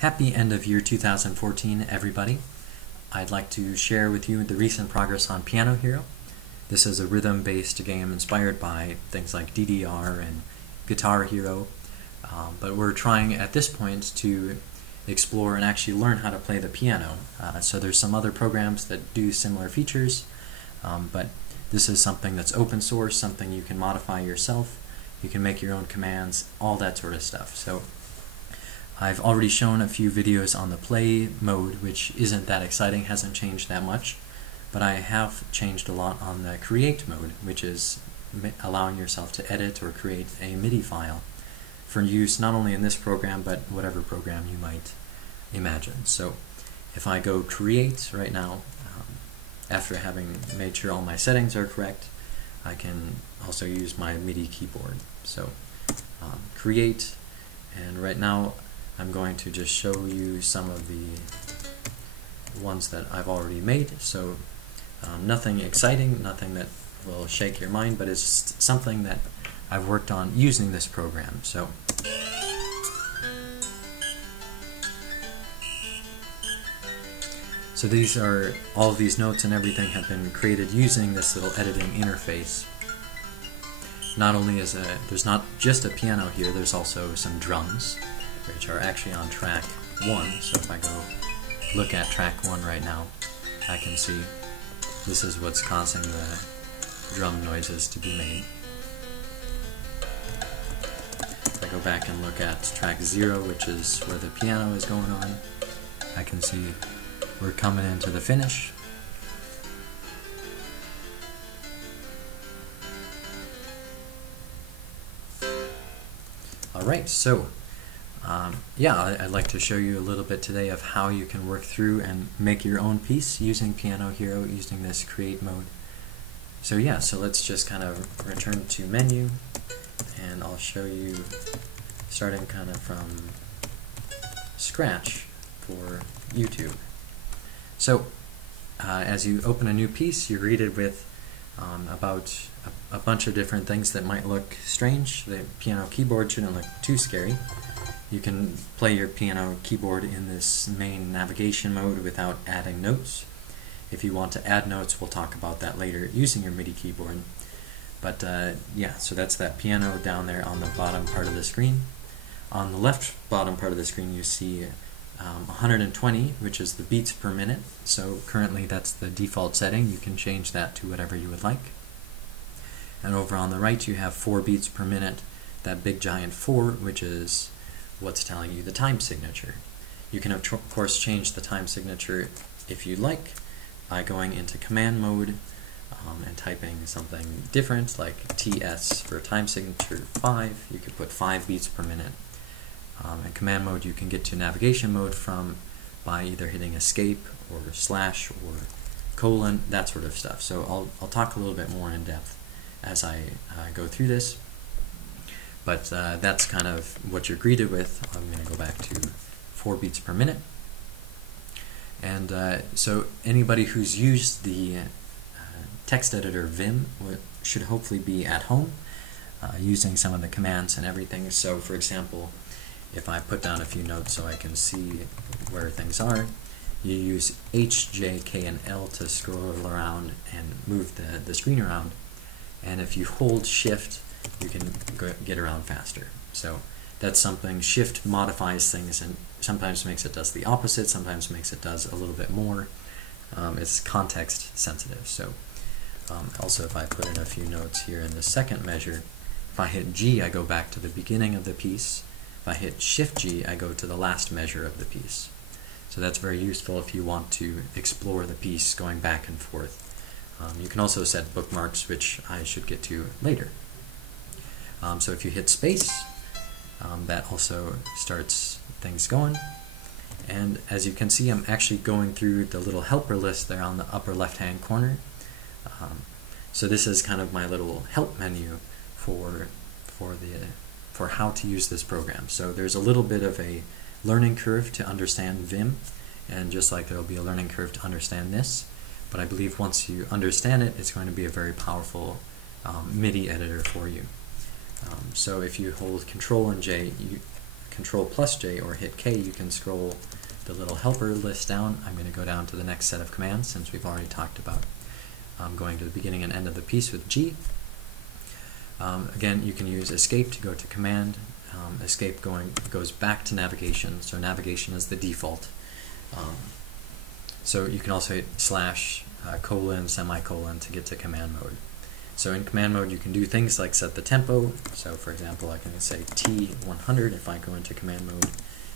Happy end of year 2014, everybody. I'd like to share with you the recent progress on PyanoH3ro. This is a rhythm-based game inspired by things like DDR and Guitar Hero, but we're trying at this point to explore and actually learn how to play the piano. So there's some other programs that do similar features, but this is something that's open source, something you can modify yourself. You can make your own commands, all that sort of stuff. So I've already shown a few videos on the play mode, which isn't that exciting, hasn't changed that much, but I have changed a lot on the create mode, which is allowing yourself to edit or create a MIDI file for use not only in this program, but whatever program you might imagine. So if I go create right now, after having made sure all my settings are correct, I can also use my MIDI keyboard. So create, and right now I'm going to just show you some of the ones that I've already made. So nothing exciting, nothing that will shake your mind, but it's something that I've worked on using this program. So these are, all of these notes and everything have been created using this little editing interface. Not only is there's not just a piano here, there's also some drums, which are actually on track 1. So if I go look at track 1 right now, I can see this is what's causing the drum noises to be made. If I go back and look at track 0, which is where the piano is going on, I can see we're coming into the finish. Alright, so yeah, I'd like to show you a little bit today of how you can work through and make your own piece using PyanoH3ro, using this create mode. So yeah, so let's just kind of return to menu, and I'll show you starting kind of from scratch for YouTube. So as you open a new piece, you're greeted with about a bunch of different things that might look strange. The piano keyboard shouldn't look too scary. You can play your piano keyboard in this main navigation mode without adding notes. If you want to add notes, we'll talk about that later using your MIDI keyboard. But yeah, so that's that piano down there on the bottom part of the screen. On the left bottom part of the screen you see 120, which is the beats per minute. So currently that's the default setting. You can change that to whatever you would like. And over on the right you have 4 beats per minute, that big giant 4, which is what's telling you the time signature. You can of course change the time signature if you like by going into command mode and typing something different like TS for time signature 5. You could put 5 beats per minute. In command mode you can get to navigation mode by either hitting escape or slash or colon, that sort of stuff. So I'll talk a little bit more in depth as I go through this. But that's kind of what you're greeted with. I'm going to go back to 4 beats per minute. And so anybody who's used the text editor Vim should hopefully be at home using some of the commands and everything. So for example, if I put down a few notes so I can see where things are, you use H, J, K, and L to scroll around and move the screen around. And if you hold Shift, you can get around faster. So that's something. Shift modifies things and sometimes makes it does the opposite, sometimes makes it does a little bit more. It's context sensitive. So also if I put in a few notes here in the second measure, if I hit G, I go back to the beginning of the piece. If I hit Shift G, I go to the last measure of the piece. So that's very useful if you want to explore the piece going back and forth. You can also set bookmarks, which I should get to later. So if you hit space, that also starts things going. And as you can see, I'm actually going through the little helper list there on the upper left-hand corner. So this is kind of my little help menu for how to use this program. So there's a little bit of a learning curve to understand Vim, and just like there will be a learning curve to understand this, but I believe once you understand it, it's going to be a very powerful MIDI editor for you. So if you hold Control and J, Control plus J or hit K, you can scroll the little helper list down. I'm going to go down to the next set of commands since we've already talked about going to the beginning and end of the piece with G. Again, you can use escape to go to command. Escape goes back to navigation, so navigation is the default. So you can also hit slash, colon, semicolon to get to command mode. So in command mode you can do things like set the tempo. So for example, I can say T100. If I go into command mode,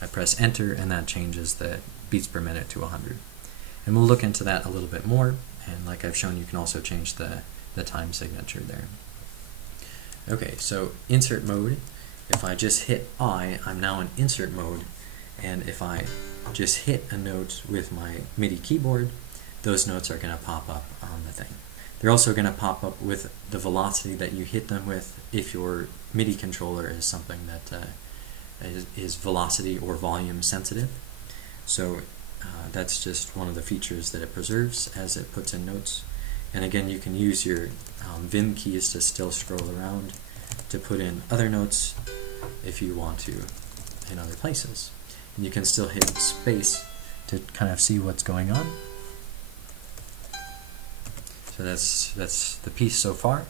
I press enter and that changes the beats per minute to 100. And we'll look into that a little bit more, and like I've shown, you can also change the time signature there. Okay, so insert mode. If I just hit I, I'm now in insert mode, and if I just hit a note with my MIDI keyboard, those notes are going to pop up on the thing. They're also going to pop up with the velocity that you hit them with if your MIDI controller is something that is velocity or volume sensitive. So that's just one of the features that it preserves as it puts in notes. And again, you can use your Vim keys to still scroll around to put in other notes if you want to in other places. And you can still hit space to kind of see what's going on. So that's the piece so far.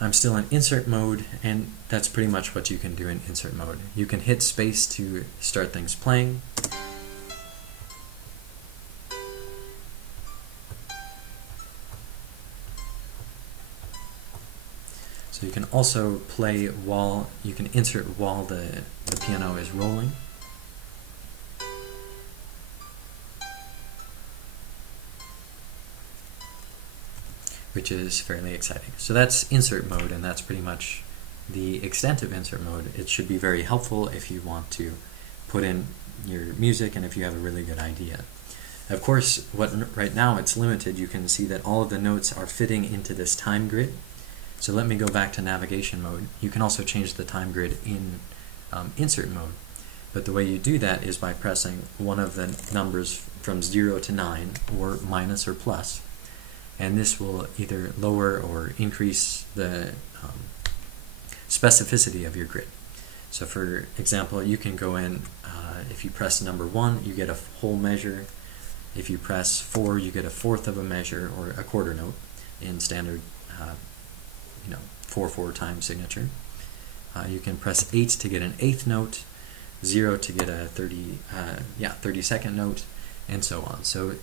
I'm still in insert mode, and that's pretty much what you can do in insert mode. You can hit space to start things playing. So you can also play while, you can insert while the piano is rolling. Which is fairly exciting. So that's insert mode, and that's pretty much the extent of insert mode. It should be very helpful if you want to put in your music and if you have a really good idea. Of course, right now it's limited. You can see that all of the notes are fitting into this time grid. So let me go back to navigation mode. You can also change the time grid in insert mode. But the way you do that is by pressing one of the numbers from 0 to 9, or minus or plus. And this will either lower or increase the specificity of your grid. So for example, you can go in, if you press number 1, you get a whole measure. If you press 4, you get a fourth of a measure, or a quarter note in standard 4/4 time signature. You can press 8 to get an eighth note, 0 to get a 30-second note, and so on. So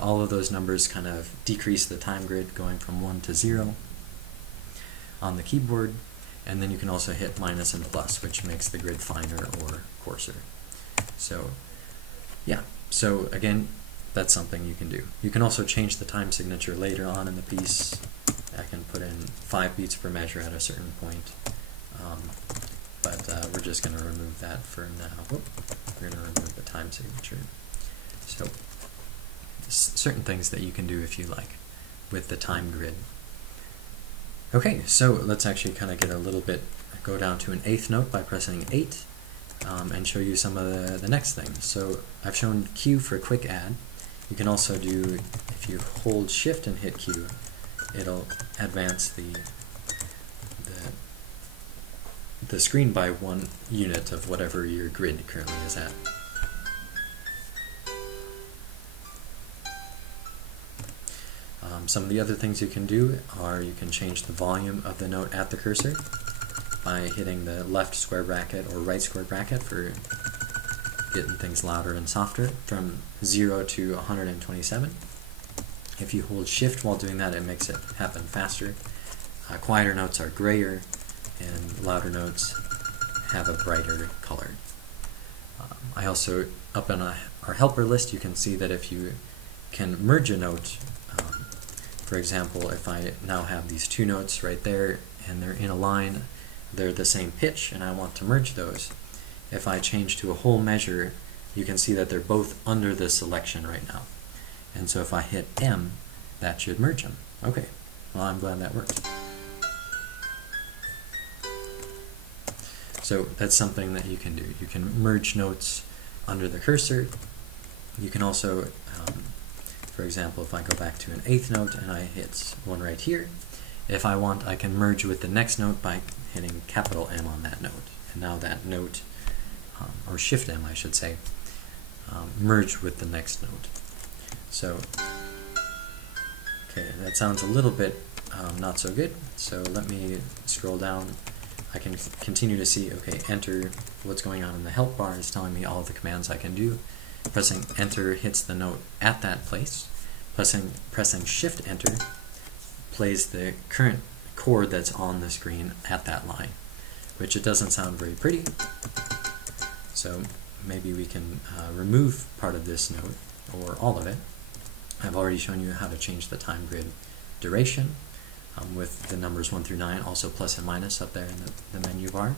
all of those numbers kind of decrease the time grid, going from 1 to 0 on the keyboard, and then you can also hit minus and plus, which makes the grid finer or coarser. So yeah, so again, that's something you can do. You can also change the time signature later on in the piece. I can put in 5 beats per measure at a certain point, but we're just going to remove that for now. We're going to remove the time signature. So certain things that you can do if you like with the time grid. Okay, so let's actually kind of get a little bit, go down to an eighth note by pressing 8 and show you some of the next things. So I've shown Q for quick add. You can also do, if you hold shift and hit Q, it'll advance the screen by 1 unit of whatever your grid currently is at. Some of the other things you can do are you can change the volume of the note at the cursor by hitting the left square bracket or right square bracket for getting things louder and softer, from 0 to 127. If you hold shift while doing that, it makes it happen faster. Quieter notes are grayer, and louder notes have a brighter color. I also, up on our helper list, you can see that if you can merge a note, for example, if I now have these 2 notes right there and they're in a line, they're the same pitch, and I want to merge those. If I change to a whole measure, you can see that they're both under the selection right now. And so if I hit M, that should merge them. Okay, well, I'm glad that worked. So that's something that you can do. You can merge notes under the cursor. You can also, for example, if I go back to an eighth note and I hit one right here, if I want, I can merge with the next note by hitting capital M on that note, and now that note, or Shift M I should say, merged with the next note. So, okay, that sounds a little bit not so good, so let me scroll down. I can continue to see, okay, enter, what's going on in the help bar is telling me all of the commands I can do. Pressing enter hits the note at that place. Pressing shift enter plays the current chord that's on the screen at that line, which it doesn't sound very pretty. So maybe we can remove part of this note, or all of it. I've already shown you how to change the time grid duration with the numbers 1 through 9, also plus and minus up there in the menu bar.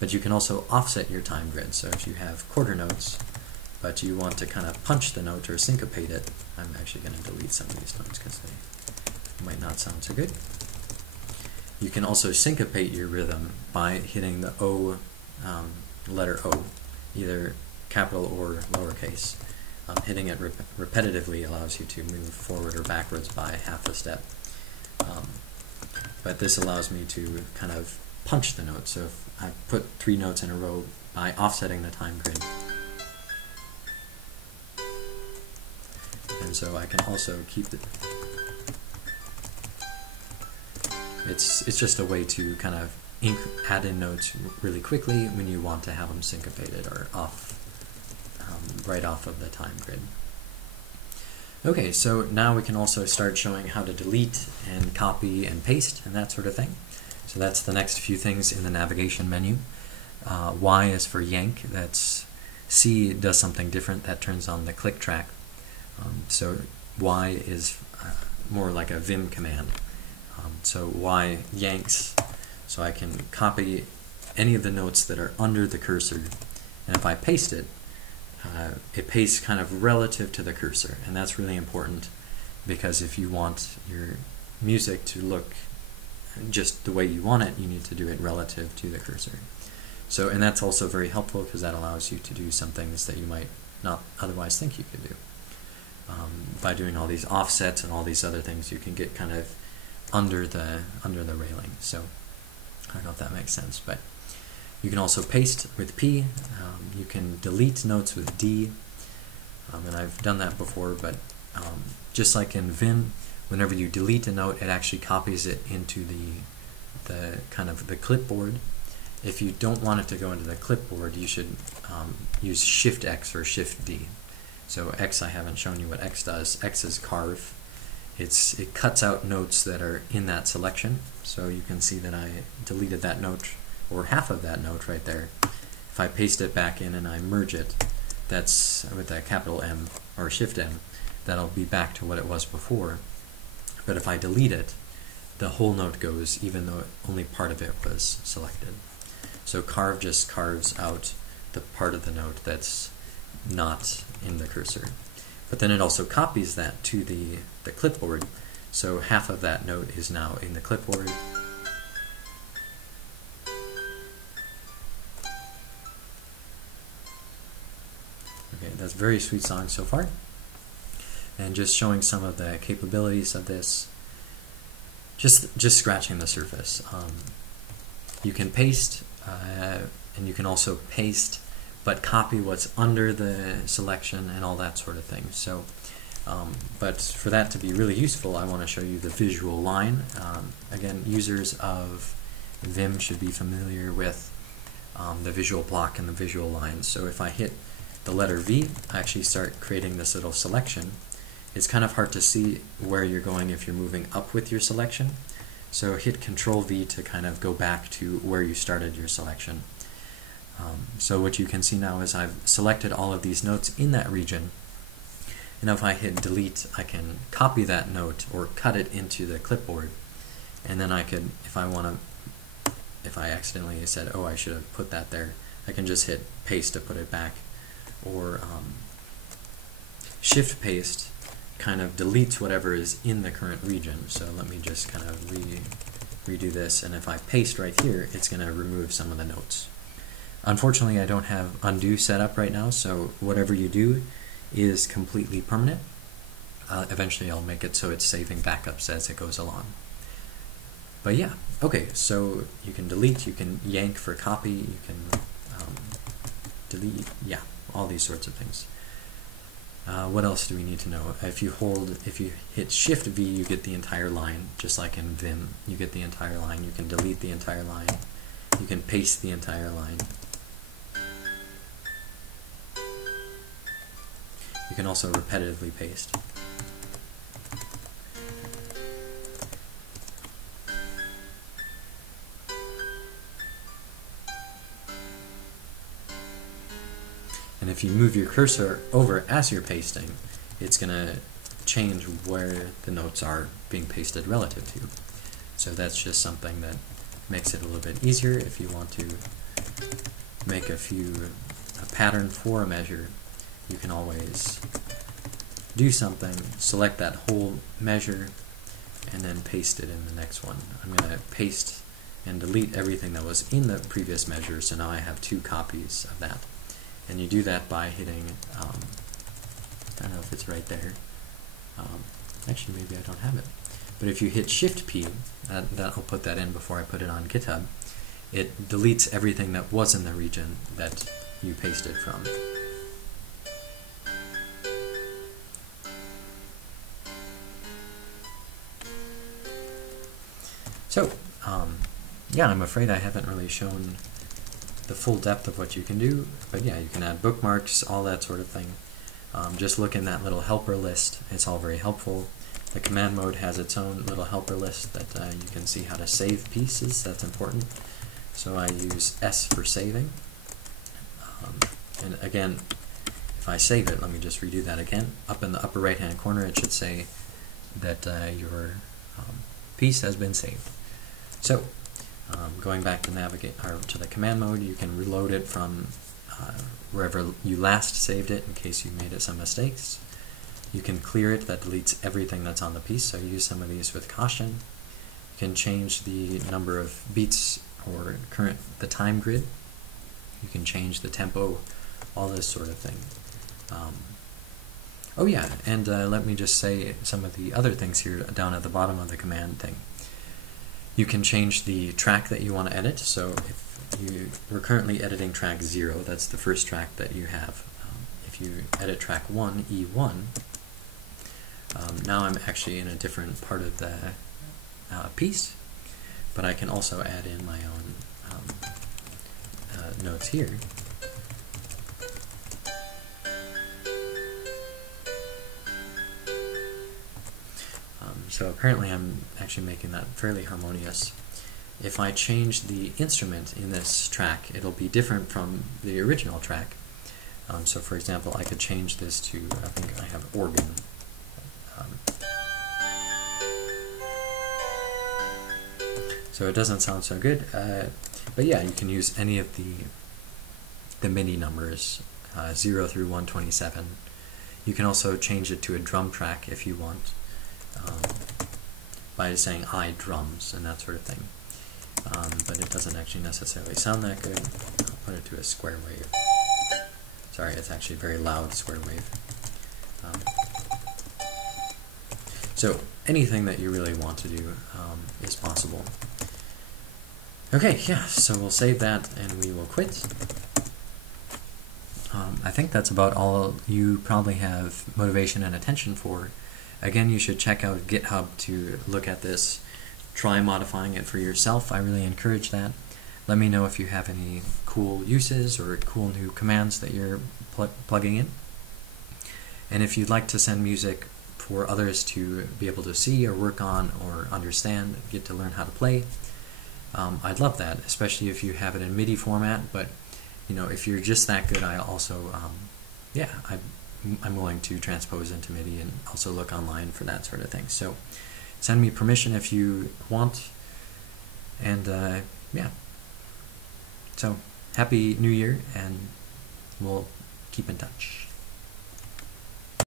But you can also offset your time grid. So if you have quarter notes, but you want to kind of punch the note or syncopate it, I'm actually going to delete some of these notes because they might not sound so good. You can also syncopate your rhythm by hitting the O, letter O, either capital or lowercase. Hitting it repetitively allows you to move forward or backwards by half a step. But this allows me to kind of punch the note. So if I put 3 notes in a row by offsetting the time grid, and so I can also keep it. It's just a way to kind of add in notes really quickly when you want to have them syncopated or off, right off of the time grid. Okay, so now we can also start showing how to delete and copy and paste and that sort of thing. So that's the next few things in the navigation menu. Y is for yank. That's C does something different. That turns on the click track. So Y is more like a Vim command. So Y yanks, so I can copy any of the notes that are under the cursor, and if I paste it, it pastes kind of relative to the cursor, and that's really important because if you want your music to look just the way you want it, you need to do it relative to the cursor. So, and that's also very helpful because that allows you to do some things that you might not otherwise think you could do. By doing all these offsets and all these other things, you can get kind of under the railing. So I don't know if that makes sense, but you can also paste with P. You can delete notes with D, and I've done that before. But just like in Vim, whenever you delete a note, it actually copies it into the kind of the clipboard. If you don't want it to go into the clipboard, you should use Shift X or Shift D. So X, I haven't shown you what X does. X is carve. It cuts out notes that are in that selection. So you can see that I deleted that note, or half of that note right there. If I paste it back in and I merge it, that's with a capital M or Shift M, that'll be back to what it was before. But if I delete it, the whole note goes, even though only part of it was selected. So carve just carves out the part of the note that's not in the cursor. But then it also copies that to the clipboard, so half of that note is now in the clipboard. Okay, that's a very sweet song so far. And just showing some of the capabilities of this, just scratching the surface. You can paste, and you can also paste but copy what's under the selection and all that sort of thing. So, but for that to be really useful, I want to show you the visual line. Again, users of Vim should be familiar with the visual block and the visual line. So if I hit the letter V, I actually start creating this little selection. It's kind of hard to see where you're going if you're moving up with your selection. So hit Control V to kind of go back to where you started your selection. So what you can see now is I've selected all of these notes in that region, and if I hit delete, I can copy that note or cut it into the clipboard, and then I could, if I accidentally said, oh, I should have put that there, I can just hit paste to put it back, or shift paste kind of deletes whatever is in the current region. So let me just kind of redo this, and if I paste right here, it's going to remove some of the notes. Unfortunately, I don't have undo set up right now, so whatever you do is completely permanent. Eventually I'll make it so it's saving backups as it goes along. But yeah, okay, so you can delete, you can yank for copy, you can delete, yeah, all these sorts of things. What else do we need to know? If you hit Shift V, you get the entire line, just like in Vim. You get the entire line. You can delete the entire line. You can paste the entire line. You can also repetitively paste. And if you move your cursor over as you're pasting, it's going to change where the notes are being pasted relative to. So that's just something that makes it a little bit easier. If you want to make a pattern for a measure, you can always do something, select that whole measure, and then paste it in the next one. I'm going to paste and delete everything that was in the previous measure, so now I have 2 copies of that. And you do that by hitting, I don't know if it's right there. Actually, maybe I don't have it. But if you hit Shift P, I'll put that in before I put it on GitHub, it deletes everything that was in the region that you pasted from. So, yeah, I'm afraid I haven't really shown the full depth of what you can do, but yeah, you can add bookmarks, all that sort of thing. Just look in that little helper list, it's all very helpful. The command mode has its own little helper list that you can see how to save pieces, that's important. So I use S for saving. And again, if I save it, let me just redo that again. Up in the upper right hand corner it should say that your piece has been saved. So, going back to the command mode, you can reload it from wherever you last saved it in case you made some mistakes. You can clear it, that deletes everything that's on the piece, so use some of these with caution. You can change the number of beats or the time grid. You can change the tempo, all this sort of thing. Oh yeah, and let me just say some of the other things here down at the bottom of the command thing. You can change the track that you want to edit, so if we're currently editing track 0, that's the first track that you have. If you edit track 1, E1, now I'm actually in a different part of the piece, but I can also add in my own notes here. So apparently I'm actually making that fairly harmonious. If I change the instrument in this track, it'll be different from the original track. So for example, I could change this to, I think I have organ. So it doesn't sound so good, but yeah, you can use any of the MIDI numbers, 0 through 127. You can also change it to a drum track if you want, by saying I drums and that sort of thing. But it doesn't actually necessarily sound that good. I'll put it to a square wave. Sorry, it's actually a very loud square wave. So anything that you really want to do is possible. Okay, yeah, so we'll save that and we will quit. I think that's about all you probably have motivation and attention for. Again, you should check out GitHub to look at this. Try modifying it for yourself. I really encourage that. Let me know if you have any cool uses or cool new commands that you're plugging in. And if you'd like to send music for others to be able to see or work on or understand, get to learn how to play, I'd love that, especially if you have it in MIDI format. But you know, if you're just that good, I also, yeah, I'm willing to transpose into MIDI and also look online for that sort of thing. So send me permission if you want, and yeah. So happy New Year, and we'll keep in touch.